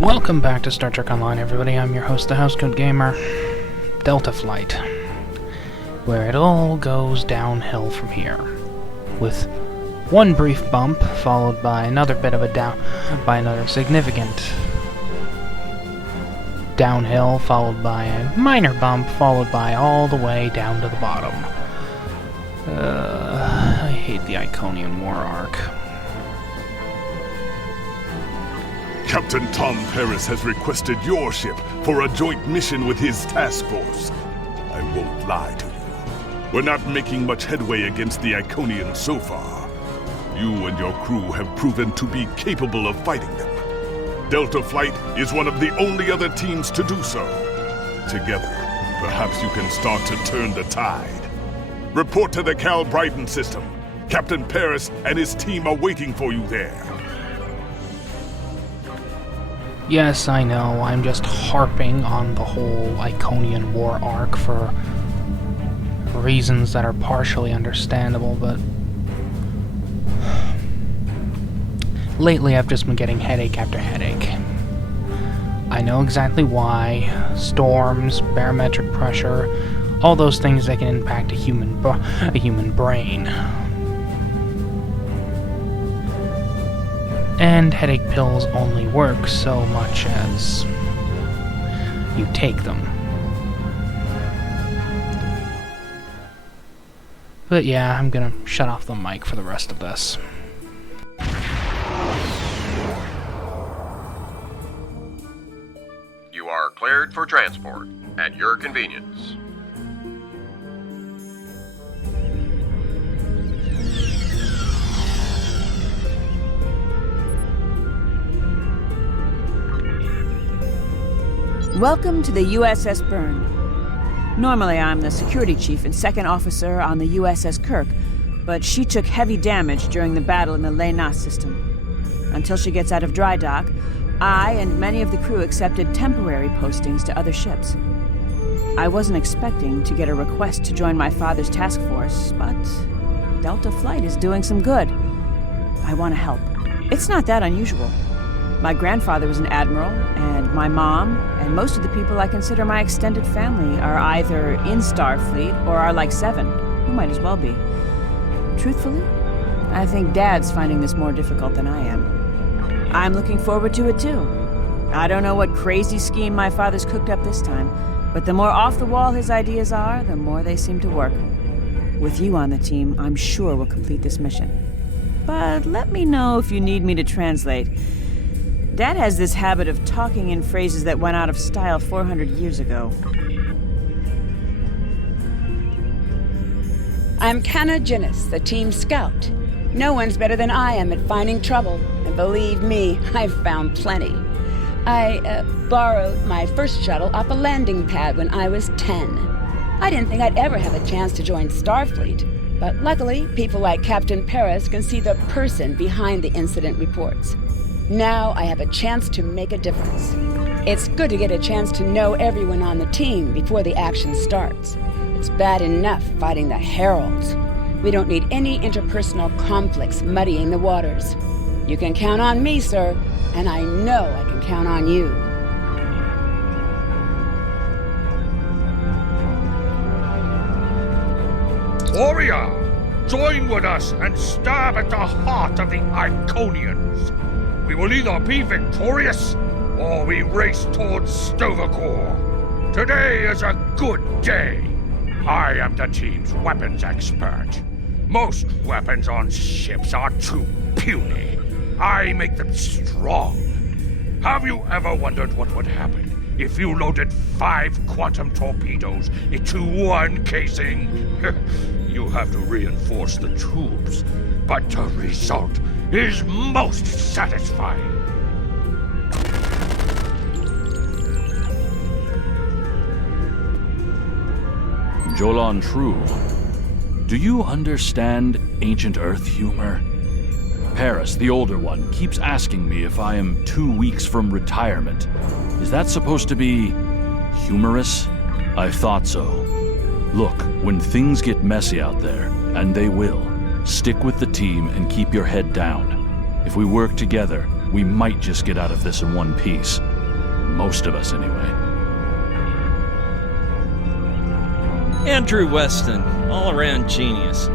Welcome back to Star Trek Online, everybody. I'm your host, the Housecoat Gamer. Delta Flight, where it all goes downhill from here, with one brief bump followed by another bit of another significant downhill, followed by a minor bump, followed by all the way down to the bottom. I hate the Iconian War arc. Captain Tom Paris has requested your ship for a joint mission with his task force. I won't lie to you. We're not making much headway against the Iconians so far. You and your crew have proven to be capable of fighting them. Delta Flight is one of the only other teams to do so. Together, perhaps you can start to turn the tide. Report to the Khaiell Bryden system. Captain Paris and his team are waiting for you there. Yes, I know, I'm just harping on the whole Iconian War arc for reasons that are partially understandable, but lately I've just been getting headache after headache. I know exactly why. Storms, barometric pressure, all those things that can impact a human brain. And headache pills only work so much as you take them. But yeah, I'm gonna shut off the mic for the rest of this. You are cleared for transport at your convenience. Welcome to the USS Byrne. Normally I'm the security chief and second officer on the USS Kirk, but she took heavy damage during the battle in the Lena system. Until she gets out of dry dock, I and many of the crew accepted temporary postings to other ships. I wasn't expecting to get a request to join my father's task force, but Delta Flight is doing some good. I want to help. It's not that unusual. My grandfather was an admiral, and my mom, and most of the people I consider my extended family are either in Starfleet or are like Seven, who might as well be. Truthfully, I think Dad's finding this more difficult than I am. I'm looking forward to it too. I don't know what crazy scheme my father's cooked up this time, but the more off-the-wall his ideas are, the more they seem to work. With you on the team, I'm sure we'll complete this mission. But let me know if you need me to translate. Dad has this habit of talking in phrases that went out of style 400 years ago. I'm Canna Ginnis, the team scout. No one's better than I am at finding trouble, and believe me, I've found plenty. I borrowed my first shuttle off a landing pad when I was 10. I didn't think I'd ever have a chance to join Starfleet, but luckily, people like Captain Paris can see the person behind the incident reports. Now I have a chance to make a difference. It's good to get a chance to know everyone on the team before the action starts. It's bad enough fighting the Heralds. We don't need any interpersonal conflicts muddying the waters. You can count on me, sir, and I know I can count on you. Warrior, join with us and stab at the heart of the Iconians. We will either be victorious, or we race towards Sto-vo-kor. Today is a good day. I am the team's weapons expert. Most weapons on ships are too puny. I make them strong. Have you ever wondered what would happen if you loaded 5 quantum torpedoes into one casing? You have to reinforce the tubes, but the result is most satisfying. Jolan True, do you understand ancient Earth humor? Paris, the older one, keeps asking me if I am 2 weeks from retirement. Is that supposed to be humorous? I thought so. Look, when things get messy out there, and they will, stick with the team and keep your head down. If we work together, we might just get out of this in one piece. Most of us, anyway. Andrew Weston, all-around genius.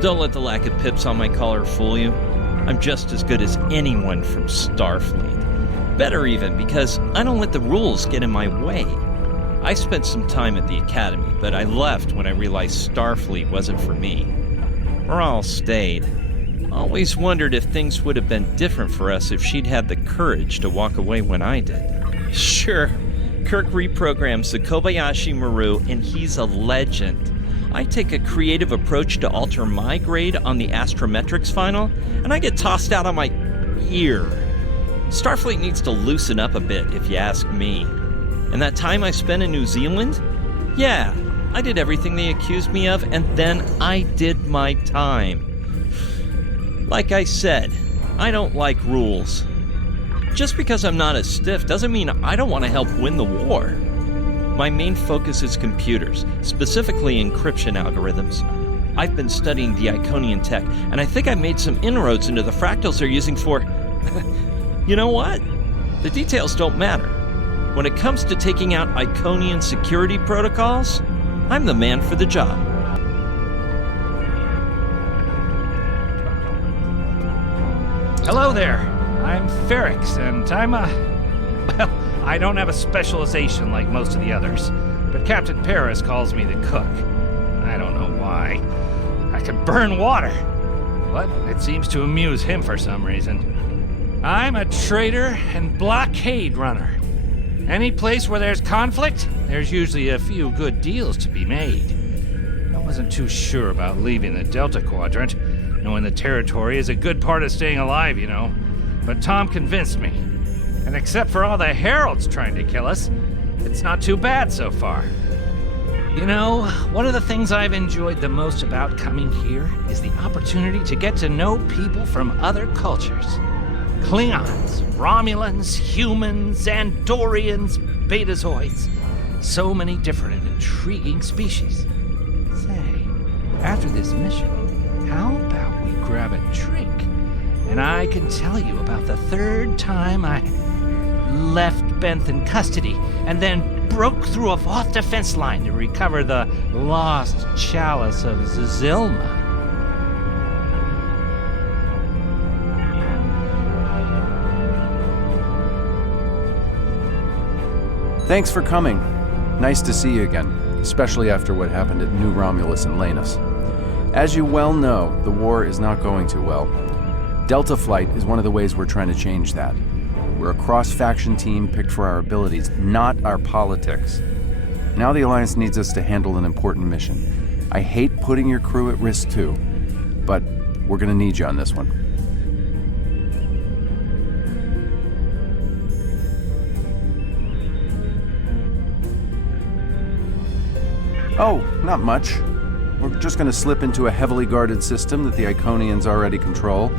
Don't let the lack of pips on my collar fool you. I'm just as good as anyone from Starfleet. Better even, because I don't let the rules get in my way. I spent some time at the Academy, but I left when I realized Starfleet wasn't for me. Rahl stayed. Always wondered if things would have been different for us if she'd had the courage to walk away when I did. Sure, Kirk reprograms the Kobayashi Maru, and he's a legend. I take a creative approach to alter my grade on the astrometrics final, and I get tossed out on my ear. Starfleet needs to loosen up a bit, if you ask me. And that time I spent in New Zealand? Yeah, I did everything they accused me of, and then I did my time. Like I said, I don't like rules. Just because I'm not as stiff doesn't mean I don't want to help win the war. My main focus is computers, specifically encryption algorithms. I've been studying the Iconian tech, and I think I made some inroads into the fractals they're using for... You know what? The details don't matter. When it comes to taking out Iconian security protocols, I'm the man for the job. Hello there. I'm Ferrix, and well, I don't have a specialization like most of the others, but Captain Paris calls me the cook. I don't know why. I can burn water, but it seems to amuse him for some reason. I'm a trader and blockade runner. Any place where there's conflict, there's usually a few good deals to be made. I wasn't too sure about leaving the Delta Quadrant, knowing the territory is a good part of staying alive, you know. But Tom convinced me. And except for all the heralds trying to kill us, it's not too bad so far. You know, one of the things I've enjoyed the most about coming here is the opportunity to get to know people from other cultures. Klingons, Romulans, humans, Andorians, Betazoids. So many different and intriguing species. Say, after this mission, how about we grab a drink? And I can tell you about the third time I left Benth in custody and then broke through a Voth defense line to recover the lost chalice of Zilma. Thanks for coming. Nice to see you again, especially after what happened at New Romulus and Lanus. As you well know, the war is not going too well. Delta Flight is one of the ways we're trying to change that. We're a cross-faction team picked for our abilities, not our politics. Now the Alliance needs us to handle an important mission. I hate putting your crew at risk too, but we're gonna need you on this one. Oh, not much. We're just going to slip into a heavily guarded system that the Iconians already control,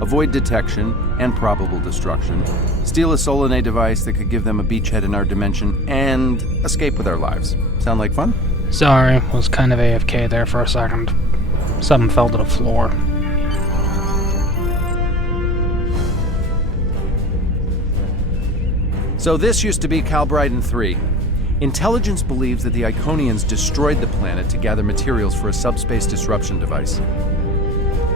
avoid detection and probable destruction, steal a Solanae device that could give them a beachhead in our dimension, and escape with our lives. Sound like fun? Sorry, was kind of AFK there for a second. Something fell to the floor. So this used to be Calbriden 3. Intelligence believes that the Iconians destroyed the planet to gather materials for a subspace disruption device.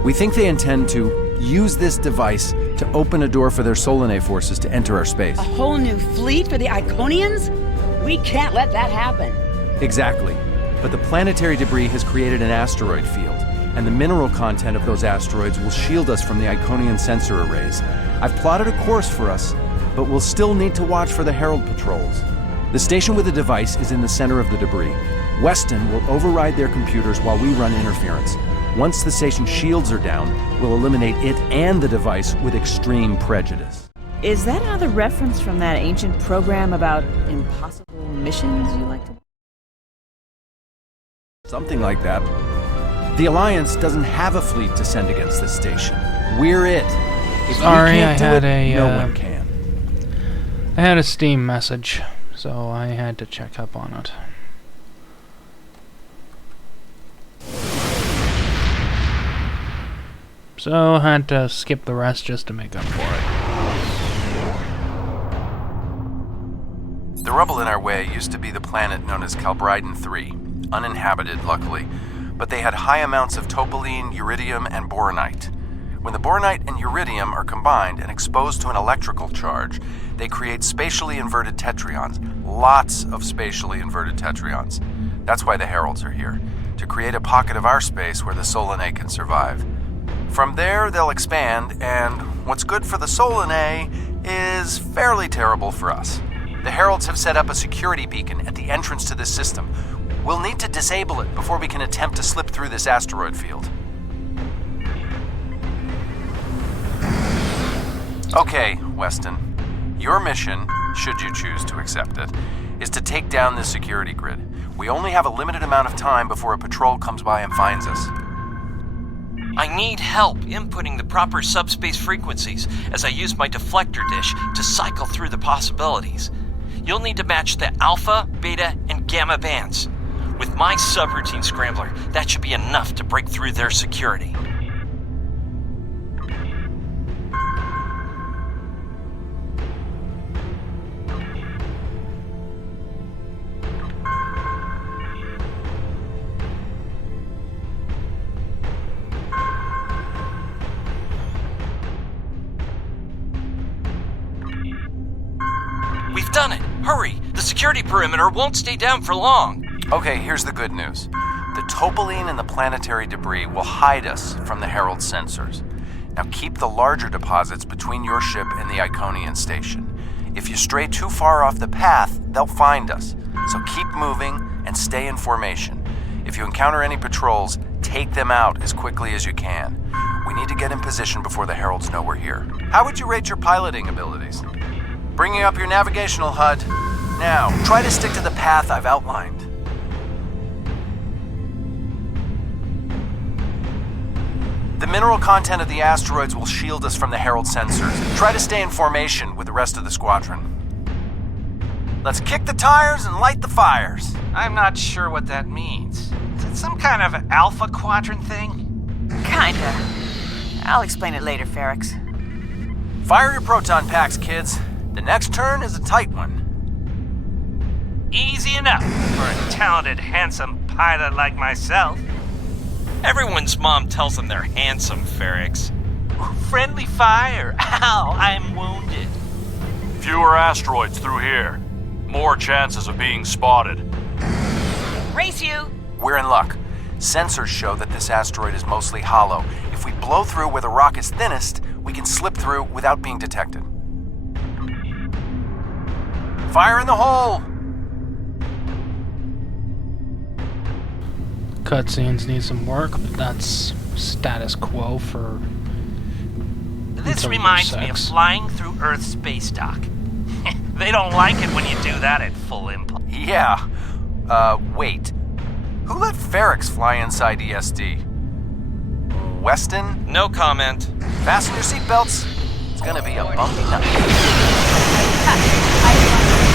We think they intend to use this device to open a door for their Solanae forces to enter our space. A whole new fleet for the Iconians? We can't let that happen. Exactly. But the planetary debris has created an asteroid field, and the mineral content of those asteroids will shield us from the Iconian sensor arrays. I've plotted a course for us, but we'll still need to watch for the Herald patrols. The station with the device is in the center of the debris. Weston will override their computers while we run interference. Once the station's shields are down, we'll eliminate it and the device with extreme prejudice. Is that another reference from that ancient program about impossible missions you like to... Something like that. The Alliance doesn't have a fleet to send against this station. We're it. If Sorry, we can't I had do it, a, no one can. I had a Steam message, so I had to check up on it. So I had to skip the rest just to make up for it. rubble in our way used to be the planet known as Calbriden 3, uninhabited, luckily, but they had high amounts of topoline, uridium, and boronite. When the boronite and uridium are combined and exposed to an electrical charge, they create spatially inverted tetraons, lots of spatially inverted tetraons. That's why the Heralds are here, to create a pocket of our space where the Solanae can survive. From there, they'll expand, and what's good for the Solanae is fairly terrible for us. The Heralds have set up a security beacon at the entrance to this system. We'll need to disable it before we can attempt to slip through this asteroid field. Okay, Weston. Your mission, should you choose to accept it, is to take down this security grid. We only have a limited amount of time before a patrol comes by and finds us. I need help inputting the proper subspace frequencies as I use my deflector dish to cycle through the possibilities. You'll need to match the alpha, beta, and gamma bands. With my subroutine scrambler, that should be enough to break through their security. We've done it! Hurry! The security perimeter won't stay down for long! Okay, here's the good news. The topoline and the planetary debris will hide us from the Herald sensors. Now keep the larger deposits between your ship and the Iconian station. If you stray too far off the path, they'll find us. So keep moving and stay in formation. If you encounter any patrols, take them out as quickly as you can. We need to get in position before the Heralds know we're here. How would you rate your piloting abilities? Bringing up your navigational HUD. Now, try to stick to the path I've outlined. The mineral content of the asteroids will shield us from the Herald sensors. Try to stay in formation with the rest of the squadron. Let's kick the tires and light the fires. I'm not sure what that means. Is it some kind of alpha quadrant thing? Kinda. I'll explain it later, Ferrix. Fire your proton packs, kids. The next turn is a tight one. Easy enough for a talented, handsome pilot like myself. Everyone's mom tells them they're handsome, Ferrix. Friendly fire. Ow, I'm wounded. Fewer asteroids through here. More chances of being spotted. Race you! We're in luck. Sensors show that this asteroid is mostly hollow. If we blow through where the rock is thinnest, we can slip through without being detected. Fire in the hole! Cutscenes need some work, but that's status quo for... This reminds me of flying through Earth's space dock. They don't like it when you do that at full impulse. Yeah. Wait. Who let Ferrix fly inside ESD? Weston? No comment. Fasten your seatbelts. It's gonna be a bumpy night. I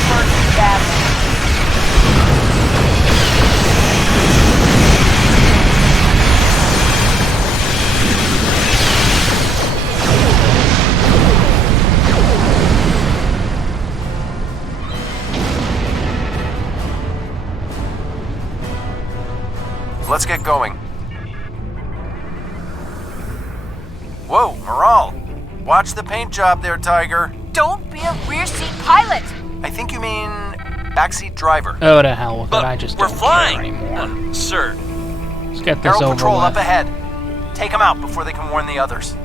first battle. Let's get going. Whoa, Moral! Watch the paint job there, Tiger. Don't be a rear seat pilot! I think you mean backseat driver. Oh, to hell with it. But I just we're don't flying, care anymore. sir. Let's get this Herald over patrol with. up ahead. Take them out before they can warn the others.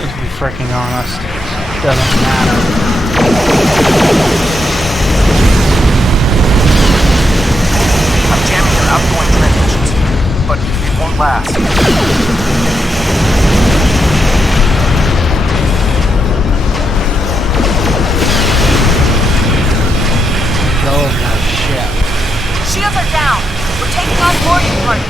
Just be freaking honest. Doesn't matter. I'm jamming your outgoing transmissions, but it won't last. Go of my ship. Shields are down! We're taking on boarding party!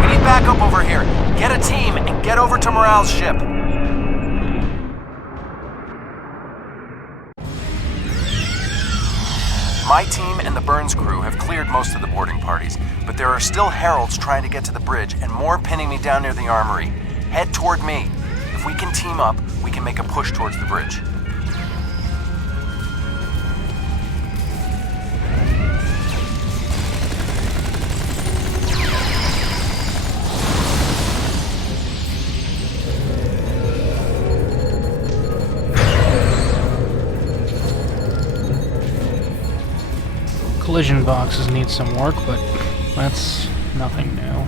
We need backup over here. Get a team and get over to Morale's ship. My team and the Burns crew have cleared most of the boarding parties, but there are still heralds trying to get to the bridge and more pinning me down near the armory. Head toward me. If we can team up, we can make a push towards the bridge. Collision boxes need some work, but that's nothing new.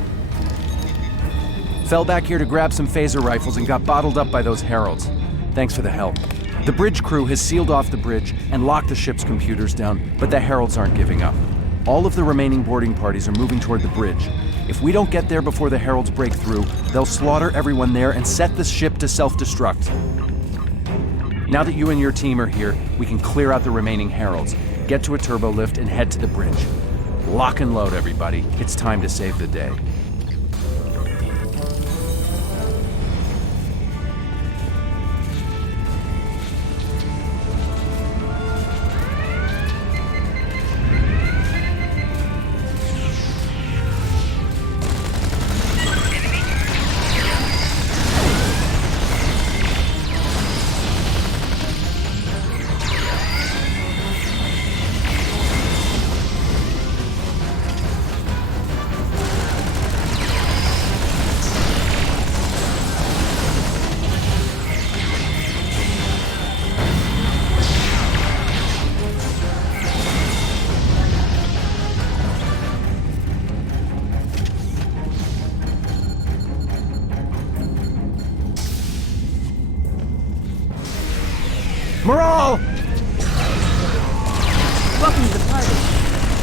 Fell back here to grab some phaser rifles and got bottled up by those heralds. Thanks for the help. The bridge crew has sealed off the bridge and locked the ship's computers down, but the heralds aren't giving up. All of the remaining boarding parties are moving toward the bridge. If we don't get there before the heralds break through, they'll slaughter everyone there and set the ship to self-destruct. Now that you and your team are here, we can clear out the remaining heralds, get to a turbo lift, and head to the bridge. Lock and load, everybody. It's time to save the day. Moral! Welcome to the party.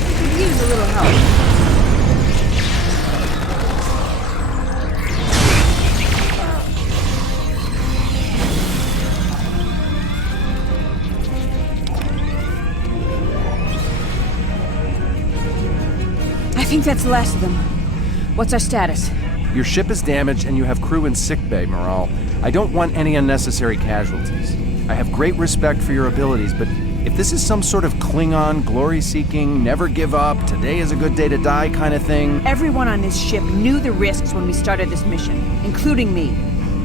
We could use a little help. I think that's the last of them. What's our status? Your ship is damaged and you have crew in sickbay, Moral. I don't want any unnecessary casualties. I have great respect for your abilities, but if this is some sort of Klingon, glory-seeking, never give up, today is a good day to die kind of thing... Everyone on this ship knew the risks when we started this mission, including me.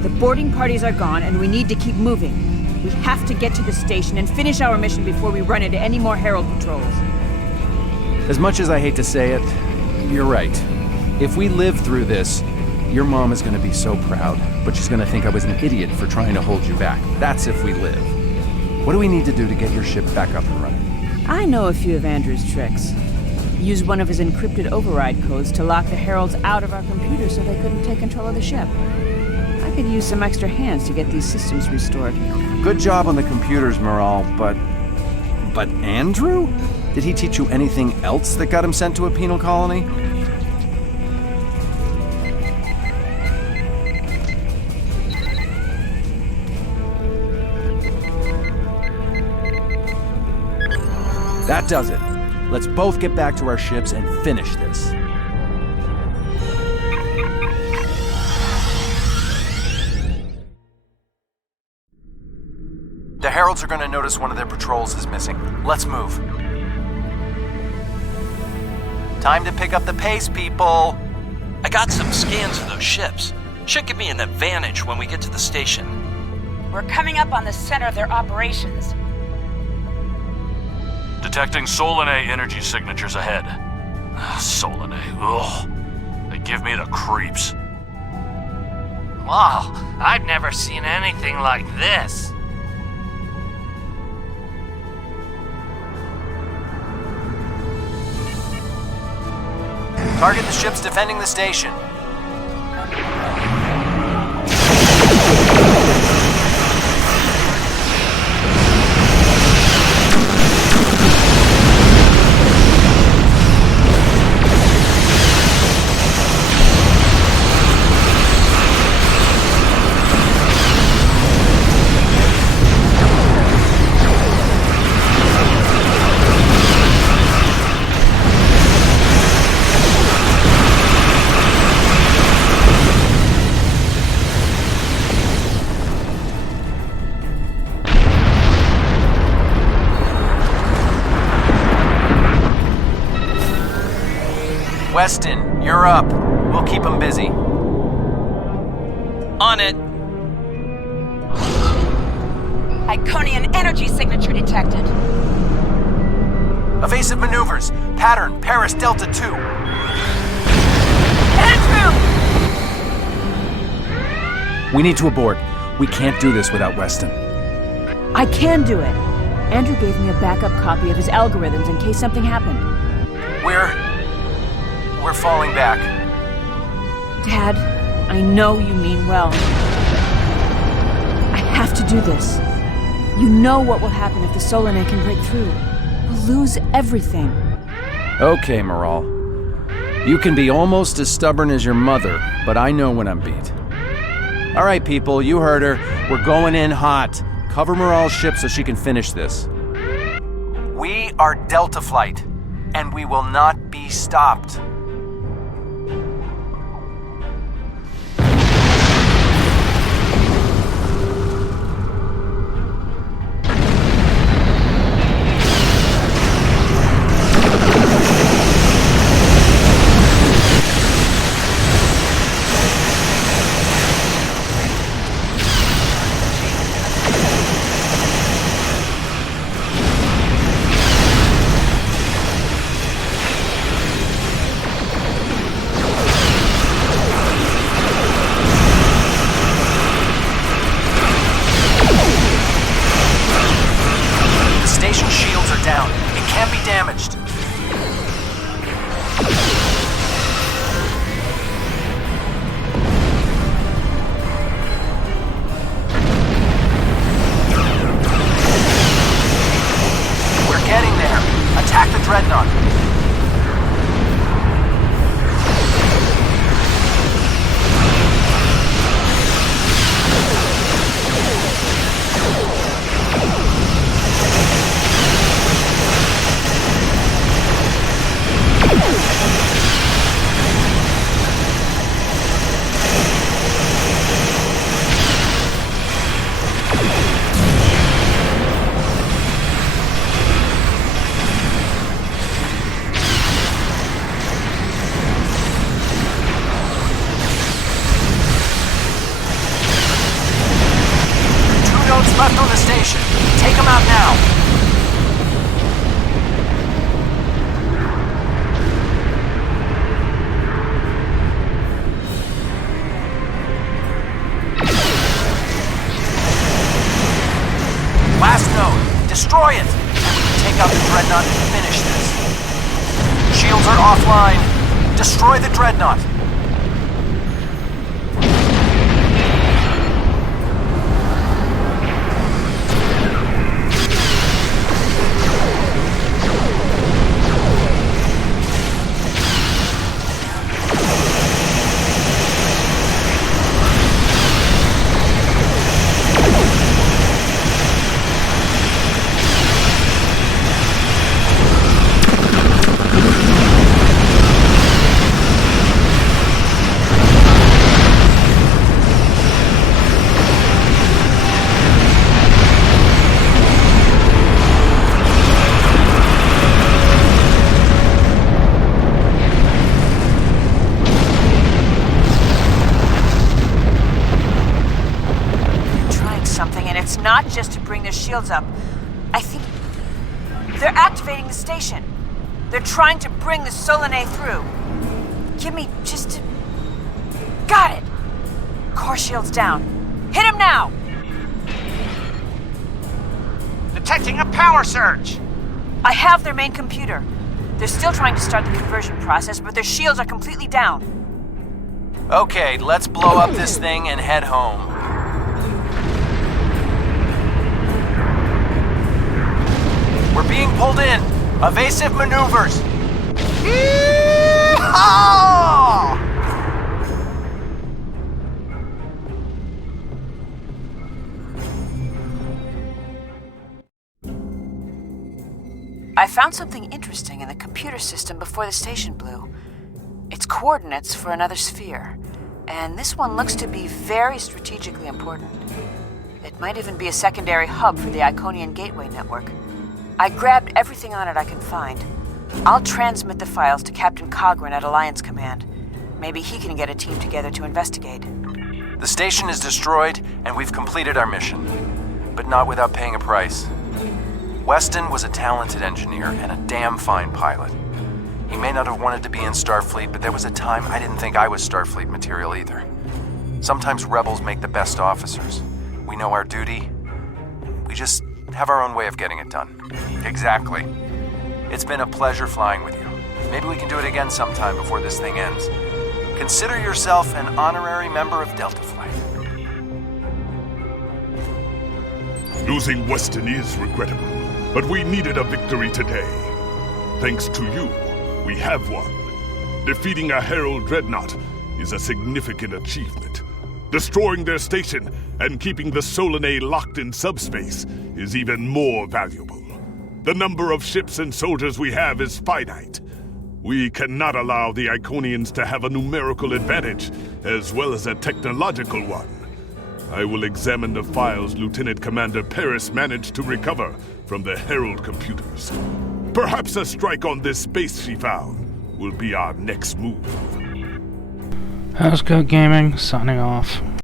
The boarding parties are gone, and we need to keep moving. We have to get to the station and finish our mission before we run into any more Herald patrols. As much as I hate to say it, you're right. If we live through this, your mom is going to be so proud, but she's going to think I was an idiot for trying to hold you back. That's if we live. What do we need to do to get your ship back up and running? I know a few of Andrew's tricks. Use one of his encrypted override codes to lock the Heralds out of our computers so they couldn't take control of the ship. I could use some extra hands to get these systems restored. Good job on the computers, Moral, but Andrew? Did he teach you anything else that got him sent to a penal colony? That does it. Let's both get back to our ships and finish this. The Heralds are going to notice one of their patrols is missing. Let's move. Time to pick up the pace, people! I got some scans of those ships. Should give me an advantage when we get to the station. We're coming up on the center of their operations. Detecting Solanae energy signatures ahead. Solanae, ugh. They give me the creeps. Wow, I've never seen anything like this. Target the ships defending the station. Weston, you're up. We'll keep him busy. On it. Iconian energy signature detected. Evasive maneuvers. Pattern, Paris Delta 2. Andrew! We need to abort. We can't do this without Weston. I can do it. Andrew gave me a backup copy of his algorithms in case something happened. We're falling back. Dad, I know you mean well. I have to do this. You know what will happen if the Solanae can break through. We'll lose everything. Okay, Moral. You can be almost as stubborn as your mother, but I know when I'm beat. All right, people, you heard her. We're going in hot. Cover Moral's ship so she can finish this. We are Delta Flight, and we will not be stopped. Left on the station. Take them out now. Last node. Destroy it. And we can take out the Dreadnought and finish this. Shields are offline. Destroy the Dreadnought. Not just to bring their shields up. I think they're activating the station. They're trying to bring the Solanae through. Give me just a... Got it! Core shields down. Hit him now! Detecting a power surge! I have their main computer. They're still trying to start the conversion process, but their shields are completely down. Okay, let's blow up this thing and head home. We're being pulled in. Evasive maneuvers. Yeehaw! I found something interesting in the computer system before the station blew. It's coordinates for another sphere, and this one looks to be very strategically important. It might even be a secondary hub for the Iconian Gateway network. I grabbed everything on it I can find. I'll transmit the files to Captain Cogran at Alliance Command. Maybe he can get a team together to investigate. The station is destroyed, and we've completed our mission. But not without paying a price. Weston was a talented engineer and a damn fine pilot. He may not have wanted to be in Starfleet, but there was a time I didn't think I was Starfleet material either. Sometimes rebels make the best officers. We know our duty. We just have our own way of getting it done. Exactly. It's been a pleasure flying with you. Maybe we can do it again sometime before this thing ends. Consider yourself an honorary member of Delta Flight. Losing Weston is regrettable, but we needed a victory today. Thanks to you, we have won. Defeating a Herald dreadnought is a significant achievement. Destroying their station and keeping the Solanae locked in subspace is even more valuable. The number of ships and soldiers we have is finite. We cannot allow the Iconians to have a numerical advantage, as well as a technological one. I will examine the files Lieutenant Commander Paris managed to recover from the Herald computers. Perhaps a strike on this base she found will be our next move. Housecoat Gaming, signing off.